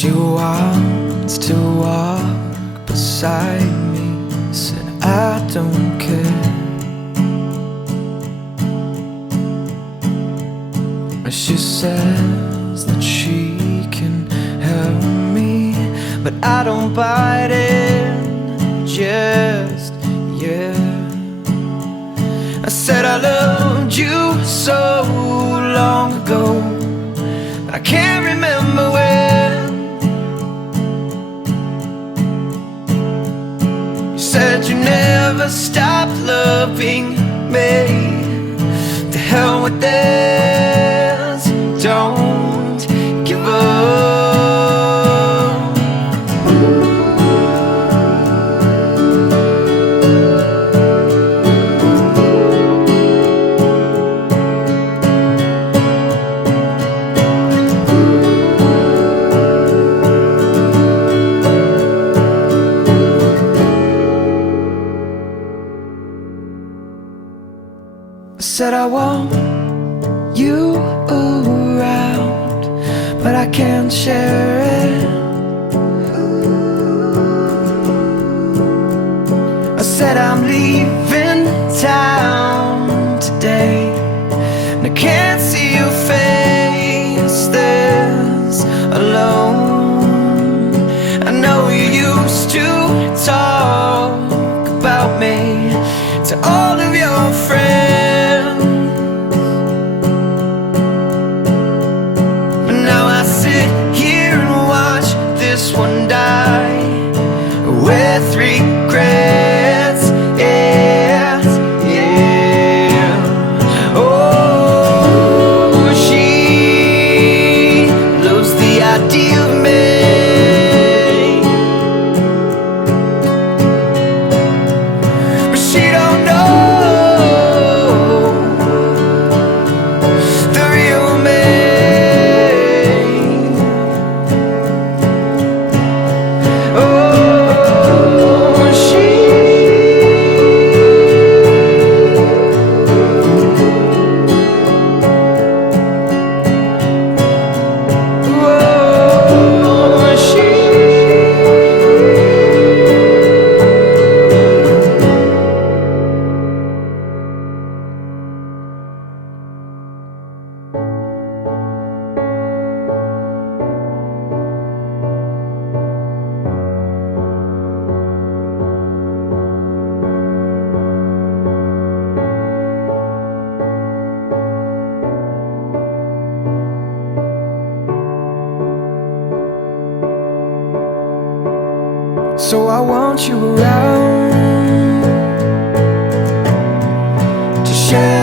She wants to walk beside me, said I don't care. She says that she can help me, but I don't bite it just yet. I said I loved you so long ago, but I can't remember when. You said you never stopped loving me. To hell with this, don't give up. I said I want you around, but I can't share it. I said I'm leaving town today, and I can't see you face this alone. I know you used to talk about me to all of your friends, this one die with regrets. Yes, yeah. Oh, she loves the idea of me, but she don't know the real me. So I want you around to share